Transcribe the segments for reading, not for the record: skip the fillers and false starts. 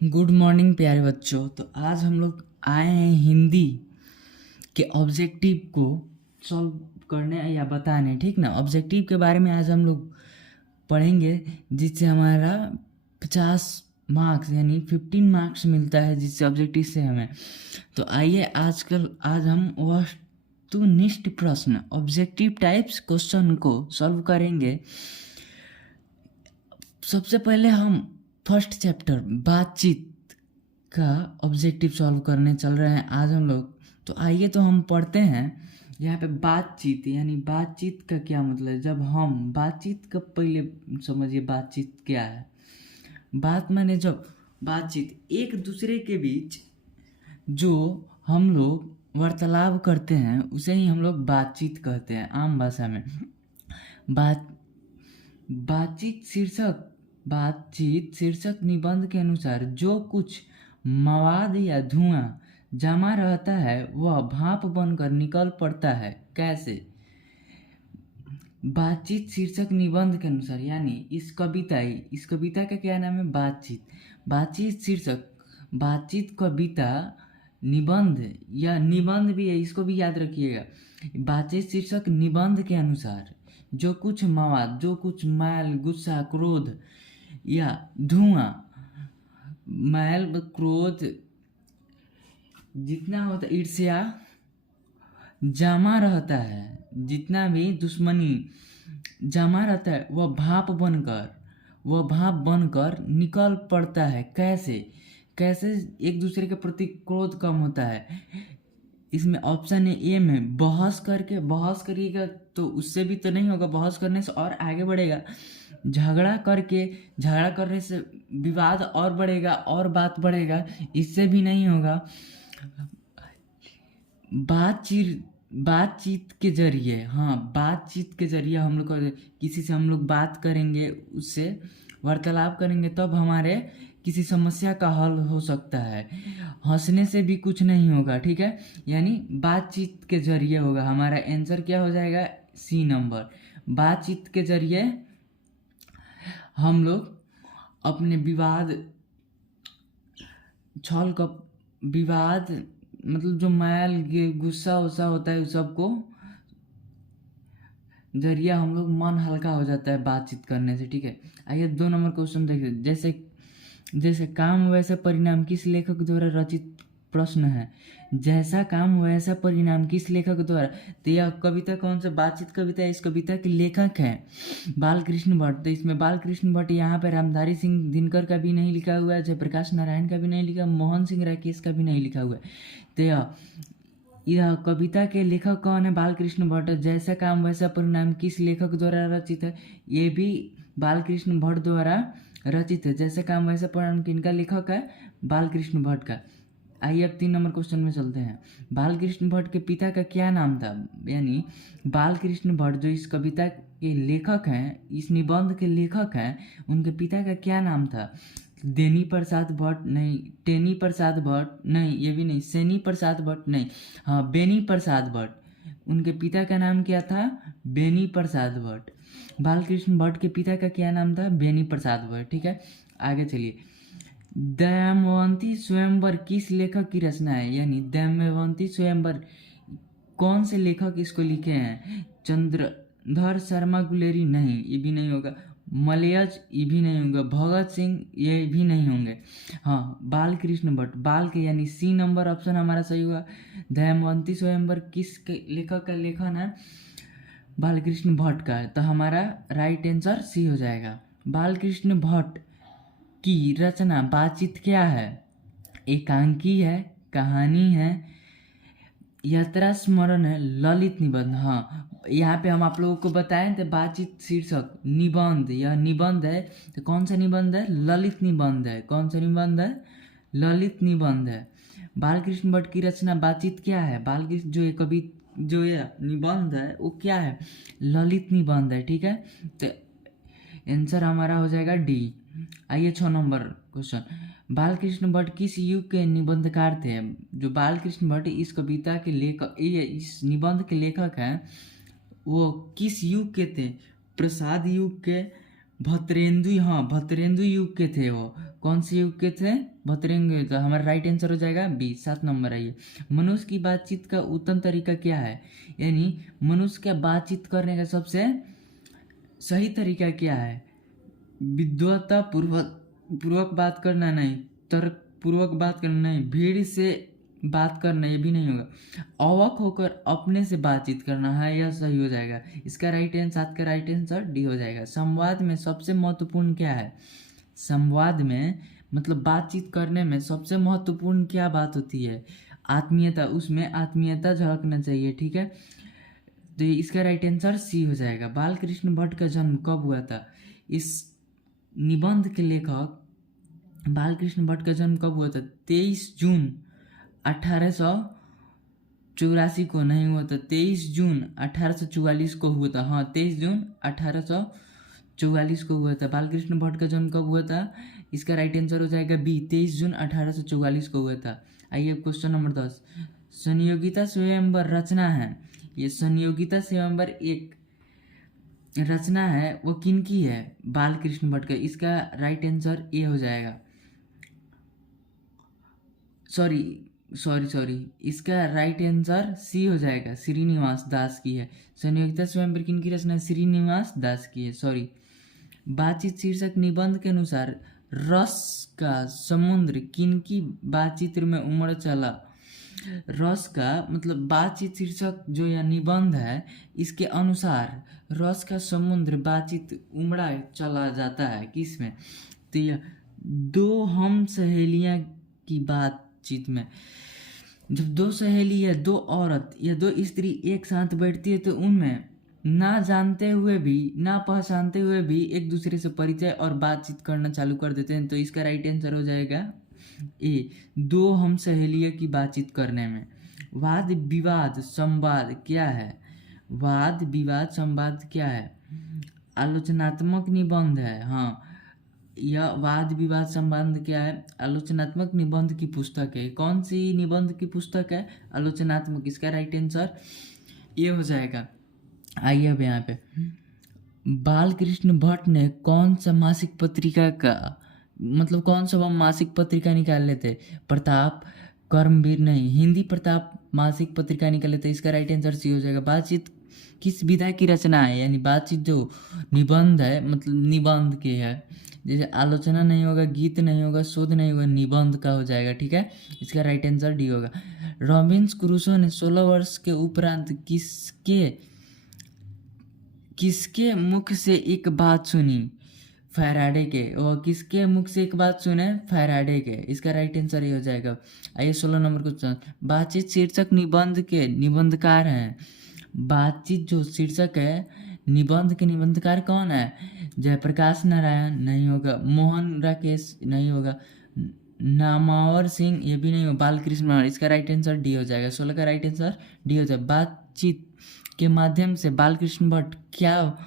Good morning प्यारे बच्चों। तो आज हम लोग आए हैं हिंदी के ऑब्जेक्टिव को सॉल्व करने या बताने। ठीक ना, ऑब्जेक्टिव के बारे में आज हम लोग पढ़ेंगे, जिससे हमारा 50 मार्क्स यानी 15 मार्क्स मिलता है, जिससे ऑब्जेक्टिव से हमें। तो आइए आज हम वस्तुनिष्ठ प्रश्न ऑब्जेक्टिव टाइप्स क्वेश्चन को सॉल्व करेंगे। सबसे पहले हम फर्स्ट चैप्टर बातचीत का ऑब्जेक्टिव सॉल्व करने चल रहे हैं आज हम लोग। तो आइए तो हम पढ़ते हैं। यहाँ पे बातचीत यानी बातचीत का क्या मतलब है। जब हम बातचीत का पहले समझिए बातचीत क्या है। बात माने जब बातचीत एक दूसरे के बीच जो हम लोग वार्तालाप करते हैं उसे ही हम लोग बातचीत कहते हैं आम भाषा में। बात बातचीत शीर्षक निबंध के अनुसार जो कुछ मवाद या धुआं जमा रहता है वह भाप बनकर निकल पड़ता है। कैसे? बातचीत शीर्षक निबंध के अनुसार यानी इस कविता का क्या नाम है? बातचीत शीर्षक, बातचीत कविता निबंध या निबंध भी है, इसको भी याद रखिएगा। बातचीत शीर्षक निबंध के अनुसार जो कुछ मवाद, जो कुछ मैल, गुस्सा, क्रोध या धुआं, मैल, क्रोध जितना होता है, ईर्ष्या जमा रहता है, जितना भी दुश्मनी जमा रहता है वह भाप बनकर निकल पड़ता है। कैसे एक दूसरे के प्रति क्रोध कम होता है। इसमें ऑप्शन ए में बहस करिएगा तो उससे भी तो नहीं होगा, बहस करने से और आगे बढ़ेगा। झगड़ा करने से विवाद और बढ़ेगा और बात बढ़ेगा, इससे भी नहीं होगा। बातचीत के जरिए हम लोग किसी से हम लोग बात करेंगे, उससे वार्तालाप करेंगे, तब हमारे किसी समस्या का हल हो सकता है। हंसने से भी कुछ नहीं होगा। ठीक है, यानी बातचीत के जरिए होगा। हमारा आंसर क्या हो जाएगा? C number. बातचीत के जरिए हम लोग अपने विवाद मतलब जो मैल गुस्सा वुस्सा होता है उस सबको जरिया हम लोग मन हल्का हो जाता है बातचीत करने से। ठीक है, आइए 2 नंबर क्वेश्चन देखिए। जैसे काम वैसा परिणाम किस लेखक द्वारा रचित प्रश्न है। जैसा काम वैसा परिणाम किस लेखक द्वारा। तो यह कविता कौन सा बातचीत कविता है? इस कविता के लेखक हैं बालकृष्ण भट्ट। तो इसमें बालकृष्ण भट्ट यहाँ पे रामधारी सिंह दिनकर का भी नहीं लिखा हुआ है, जयप्रकाश नारायण का भी नहीं लिखा, मोहन सिंह राकेश का भी नहीं लिखा हुआ है। तो यह कविता के लेखक कौन है? बालकृष्ण भट्ट। जैसा काम वैसा परिणाम किस लेखक द्वारा रचित है? ये भी बालकृष्ण भट्ट द्वारा रचित है। जैसे काम वैसा परिणाम किनका लेखक है? बालकृष्ण भट्ट का। आइए अब 3 नंबर क्वेश्चन में चलते हैं। बालकृष्ण भट्ट के पिता का क्या नाम था? यानी बालकृष्ण भट्ट जो इस कविता के लेखक हैं, इस निबंध के लेखक हैं, उनके पिता का क्या नाम था? देनी प्रसाद भट्ट नहीं, टेनी प्रसाद भट्ट नहीं, ये भी नहीं, सेनी प्रसाद भट्ट नहीं, हाँ बेनी प्रसाद भट्ट। उनके पिता का नाम क्या था? बेनी प्रसाद भट्ट। बालकृष्ण भट्ट के पिता का क्या नाम था? बेनी प्रसाद भट्ट। ठीक है, आगे चलिए। दमयंती स्वयंवर किस लेखक की रचना है? यानी दमयंती स्वयंवर कौन से लेखक इसको लिखे हैं? चंद्रधर शर्मा गुलेरी नहीं, ये भी नहीं होगा। मलयज ये भी नहीं होंगे। भगत सिंह ये भी नहीं होंगे। हाँ, बालकृष्ण भट्ट, बाल के यानी सी नंबर ऑप्शन हमारा सही हुआ। दमयंती स्वयंवर किस लेखक का लेखन है? बालकृष्ण भट्ट का है। तो हमारा राइट आंसर सी हो जाएगा। बालकृष्ण भट्ट की रचना बातचीत क्या है? एकांकी है, कहानी है, यात्रा स्मरण है, ललित निबंध। हाँ, यहाँ पे हम आप लोगों को बताएं तो बातचीत शीर्षक निबंध, यह निबंध है। तो कौन सा निबंध है? ललित निबंध है। कौन सा निबंध है? ललित निबंध है। बालकृष्ण भट्ट की रचना बातचीत क्या है? बालकृष्ण जो ये निबंध है वो क्या है? ललित निबंध है। ठीक है, तो आंसर हमारा हो जाएगा डी। आइए 6 नंबर क्वेश्चन। बालकृष्ण भट्ट किस युग के निबंधकार थे? जो बालकृष्ण भट्ट इस कविता के लेखक, इस निबंध के लेखक हैं, वो किस युग के थे? प्रसाद युग के, भद्रेंदु, हाँ भद्रेंदु युग के थे वो। कौन से युग के थे? भद्रेंदु। तो हमारा राइट आंसर हो जाएगा बी, 7 नंबर आइए। मनुष्य की बातचीत का उत्तम तरीका क्या है? यानी मनुष्य का बातचीत करने का सबसे सही तरीका क्या है? विद्वता पूर्वक बात करना नहीं, तर्क पूर्वक बात करना नहीं, भीड़ से बात करना ये भी नहीं होगा, अवाक होकर अपने से बातचीत करना है, यह सही हो जाएगा। इसका राइट आंसर, 7 का राइट आंसर डी हो जाएगा। संवाद में सबसे महत्वपूर्ण क्या है? संवाद में मतलब बातचीत करने में सबसे महत्वपूर्ण क्या बात होती है? आत्मीयता। उसमें आत्मीयता झलकना चाहिए, ठीक है। तो इसका राइट आंसर सी हो जाएगा। बालकृष्ण भट्ट का जन्म कब हुआ था? इस निबंध के लेखक बालकृष्ण भट्ट का जन्म कब हुआ था? 23 जून 1884 को नहीं हुआ था, 23 जून 1844 को हुआ था। हाँ, 23 जून 1844 को हुआ था। बालकृष्ण भट्ट का जन्म कब हुआ था? इसका राइट आंसर हो जाएगा बी, 23 जून 1844 को हुआ था। आइए क्वेश्चन नंबर 10। संयोगिता स्वयंवर रचना है, ये संयोगिता स्वयंवर एक रचना है, वो किनकी है? बालकृष्ण भट्ट का। इसका राइट आंसर ए हो जाएगा। सॉरी, इसका राइट आंसर सी हो जाएगा, श्रीनिवास दास की है। संयोगिता स्वयंवर किनकी रचना है? श्रीनिवास दास की है, सॉरी। बातचीत शीर्षक निबंध के अनुसार रस का समुद्र किनकी बातचीत में उमड़ चला? रस का मतलब बातचीत शीर्षक जो यह निबंध है, इसके अनुसार रस का समुद्र बातचीत उमड़ा चला जाता है किसमें? तो यह दो हम सहेलियां की बातचीत में। जब दो सहेली या दो औरत या दो स्त्री एक साथ बैठती है तो उनमें ना जानते हुए भी ना पहचानते हुए भी एक दूसरे से परिचय और बातचीत करना चालू कर देते हैं। तो इसका राइट आंसर हो जाएगा ए, दो हम सहेलियों की बातचीत करने में। वाद विवाद संवाद क्या है? वाद विवाद संवाद क्या है? आलोचनात्मक निबंध है। हाँ, यह वाद विवाद संबंध क्या है? आलोचनात्मक निबंध की पुस्तक है। कौन सी निबंध की पुस्तक है? आलोचनात्मक। इसका राइट आंसर ये हो जाएगा। आइए अब यहाँ पे, बालकृष्ण भट्ट ने कौन सा मासिक पत्रिका का मतलब कौन सा मासिक पत्रिका निकाले थे? प्रताप, कर्मवीर नहीं, हिंदी प्रताप मासिक पत्रिका निकाले थे। इसका राइट आंसर सी हो जाएगा। बातचीत किस विधा की रचना है? यानी बातचीत जो निबंध है मतलब निबंध के है, जैसे आलोचना नहीं होगा, गीत नहीं होगा, शोध नहीं होगा, निबंध का हो जाएगा, ठीक है। इसका राइट आंसर डी होगा। रॉबिन्स क्रूसो ने 16 वर्ष के उपरांत किसके मुख से एक बात सुनी? फैराडे के। और किसके मुख से एक बात सुने? फैराडे के। इसका राइट आंसर ये हो जाएगा। आइए 16 नंबर क्वेश्चन। बातचीत शीर्षक निबंध के निबंधकार हैं। बातचीत जो शीर्षक है निबंध के निबंधकार कौन है? जयप्रकाश नारायण नहीं होगा, मोहन राकेश नहीं होगा, नामावर सिंह ये भी नहीं होगा, बालकृष्ण। इसका राइट आंसर डी हो जाएगा। 16 का राइट आंसर डी हो जाएगा। बातचीत के माध्यम से बालकृष्ण भट्ट क्या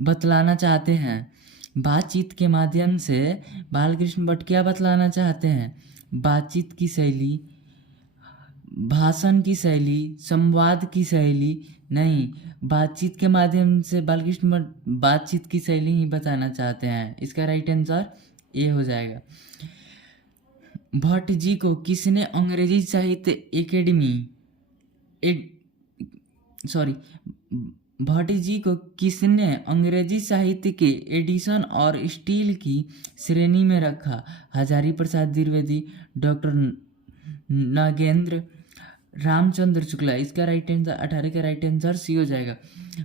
बतलाना चाहते हैं? बातचीत के माध्यम से बालकृष्ण भट्ट क्या बतलाना चाहते हैं? बातचीत की शैली, भाषण की शैली, संवाद की शैली नहीं, बातचीत के माध्यम से बालकृष्ण भट्ट बातचीत की शैली ही बताना चाहते हैं। इसका राइट आंसर ए हो जाएगा। भट्ट जी को किसने अंग्रेजी साहित्य एकेडमी भट्ट जी को किसने अंग्रेजी साहित्य के एडिशन और स्टील की श्रेणी में रखा? हजारी प्रसाद द्विवेदी, डॉक्टर नागेंद्र, रामचंद्र शुक्ला। इसका राइट आंसर 18 का राइट आंसर सी हो जाएगा।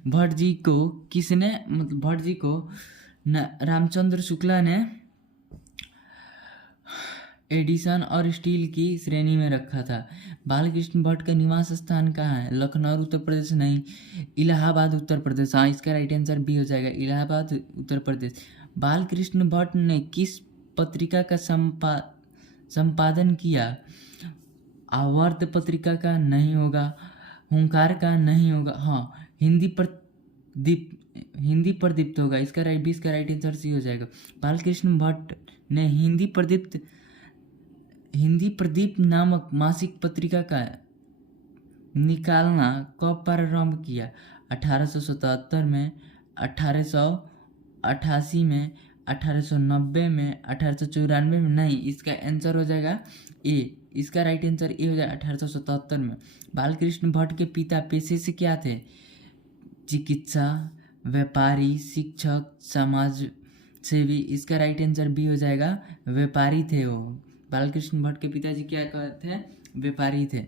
भट्ट जी को किसने मतलब भट्ट जी को रामचंद्र शुक्ला ने एडिशन और स्टील की श्रेणी में रखा था। बालकृष्ण भट्ट का निवास स्थान कहाँ है? लखनऊ उत्तर प्रदेश नहीं, इलाहाबाद उत्तर प्रदेश। हाँ, इसका राइट आंसर बी हो जाएगा, इलाहाबाद उत्तर प्रदेश। बालकृष्ण भट्ट ने किस पत्रिका का संपादन किया? आवर्त पत्रिका का नहीं होगा, हुंकार का नहीं होगा, हाँ हिंदी प्रदीप्त होगा। इसका राइट आंसर सी हो जाएगा। बालकृष्ण भट्ट ने हिंदी प्रदीप नामक मासिक पत्रिका का निकालना कब प्रारंभ किया? 1877 में, 1800 1888 में, 1890 में, 1894 में? नहीं, इसका आंसर हो जाएगा ए। इसका राइट आंसर ए हो जाएगा 1877 में। बालकृष्ण भट्ट के पिता पेशे से क्या थे? चिकित्सा, व्यापारी, शिक्षक, समाज सेवी? इसका राइट आंसर बी हो जाएगा, व्यापारी थे वो। बालकृष्ण भट्ट के पिताजी क्या थे? व्यापारी थे।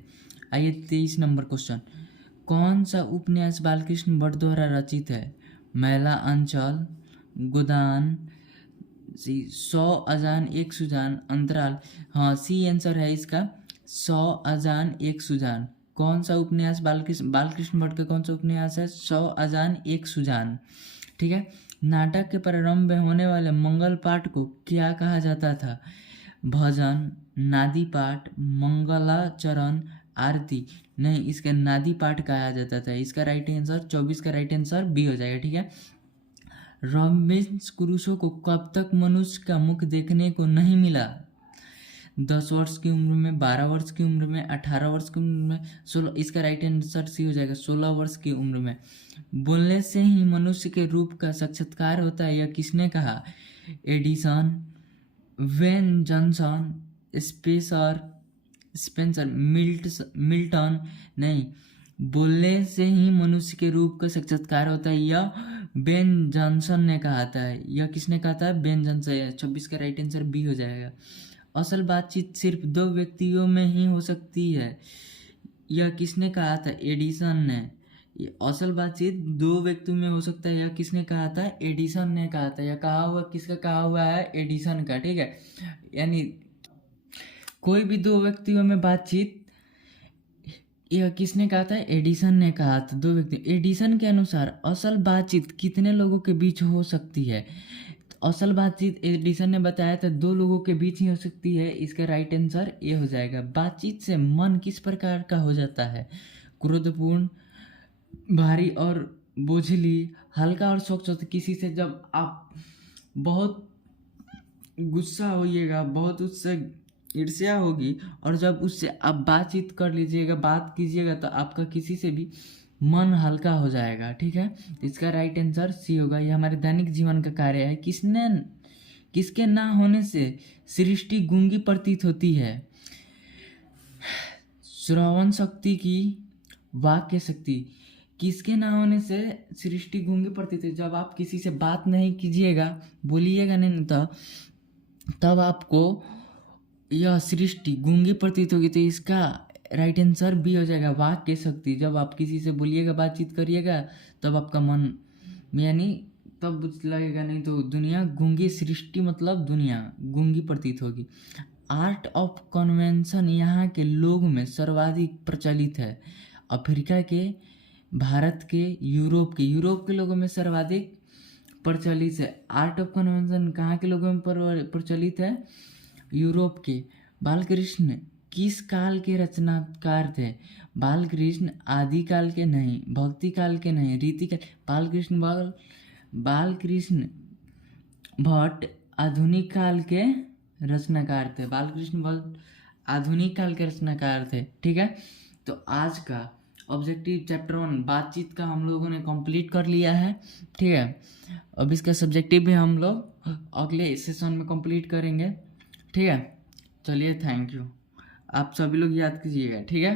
आइए 23 नंबर क्वेश्चन। कौन सा उपन्यास बालकृष्ण भट्ट द्वारा रचित है? मैला अंचल, गोदान, 100 अजान एक सुजान, अंतराल? हाँ, सी आंसर है इसका, 100 अजान एक सुजान। कौन सा उपन्यास बालकृष्ण भट्ट का कौन सा उपन्यास है? 100 अजान एक सुजान। ठीक है। नाटक के प्रारंभ में होने वाले मंगल पाठ को क्या कहा जाता था? भजन, नादी पाठ, मंगलाचरण, आरती? नहीं, इसका नादी पाठ कहा जाता था। इसका राइट आंसर 24 का राइट आंसर बी हो जाएगा। ठीक है। रॉबिन्सन क्रूसो को कब तक मनुष्य का मुख देखने को नहीं मिला? 10 वर्ष की उम्र में, 12 वर्ष की उम्र में, 18 वर्ष की उम्र में, 16? इसका राइट आंसर सी हो जाएगा, 16 वर्ष की उम्र में। बोलने से ही मनुष्य के रूप का साक्षात्कार होता है, यह किसने कहा? Edison, when Johnson, Spencer, Milton? नहीं, बोलने से ही मनुष्य के रूप का साक्षात्कार होता है, यह बेन जॉनसन ने कहा था। यह किसने कहा था? Ben Jonson. 26 का राइट आंसर बी हो जाएगा। असल बातचीत सिर्फ 2 व्यक्तियों में ही हो सकती है, यह किसने कहा था? एडिसन ने। असल बातचीत 2 व्यक्तियों में हो सकता है, यह किसने कहा था? एडिसन ने कहा था। यह कहा हुआ किसका कहा हुआ है? एडिसन का। ठीक है। यानी कोई भी 2 व्यक्तियों में बातचीत, यह किसने कहा था? एडिसन ने कहा था। 2 व्यक्ति। एडिसन के अनुसार असल बातचीत कितने लोगों के बीच हो सकती है? असल बातचीत एडिसन ने बताया था 2 लोगों के बीच ही हो सकती है। इसका राइट आंसर ए हो जाएगा। बातचीत से मन किस प्रकार का हो जाता है? क्रोधपूर्ण, भारी और बोझिली, हल्का और स्वच्छ? किसी से जब आप बहुत गुस्सा होइएगा, बहुत उससे ईर्ष्या होगी, और जब उससे आप बातचीत कर लीजिएगा, बात कीजिएगा, तो आपका किसी से भी मन हल्का हो जाएगा। ठीक है। इसका राइट आंसर सी होगा। ये हमारे दैनिक जीवन का कार्य है। किसके ना होने से सृष्टि गूंगी प्रतीत होती है? श्रवण शक्ति की वाक्य शक्ति? किसके ना होने से सृष्टि गूंगी प्रतीत है? जब आप किसी से बात नहीं कीजिएगा, बोलिएगा नहीं, तो तब आपको यह सृष्टि गूंगी प्रतीत होगी। तो इसका राइट आंसर बी हो जाएगा, वाक्य शक्ति। जब आप किसी से बोलिएगा, बातचीत करिएगा, तब आपका मन, यानी तब लगेगा, नहीं तो दुनिया गूंगी, सृष्टि मतलब दुनिया गूंगी प्रतीत होगी। आर्ट ऑफ कन्वेंशन यहाँ के लोगों में सर्वाधिक प्रचलित है। अफ्रीका के, भारत के, यूरोप के लोगों में सर्वाधिक प्रचलित है। आर्ट ऑफ कन्वेंशन कहाँ के लोगों में प्रचलित है? यूरोप के। बालकृष्ण किस काल के रचनाकार थे? बालकृष्ण आदिकाल के नहीं, भक्ति काल के नहीं, रीति काल। बालकृष्ण भट्ट आधुनिक काल के रचनाकार थे। बालकृष्ण भट्ट आधुनिक काल के रचनाकार थे। ठीक है। तो आज का ऑब्जेक्टिव चैप्टर 1 बातचीत का हम लोगों ने कंप्लीट कर लिया है। ठीक है। अब इसका सब्जेक्टिव भी हम लोग अगले सेशन में कंप्लीट करेंगे। ठीक है। चलिए, थैंक यू। आप सभी लोग याद कीजिएगा। ठीक है।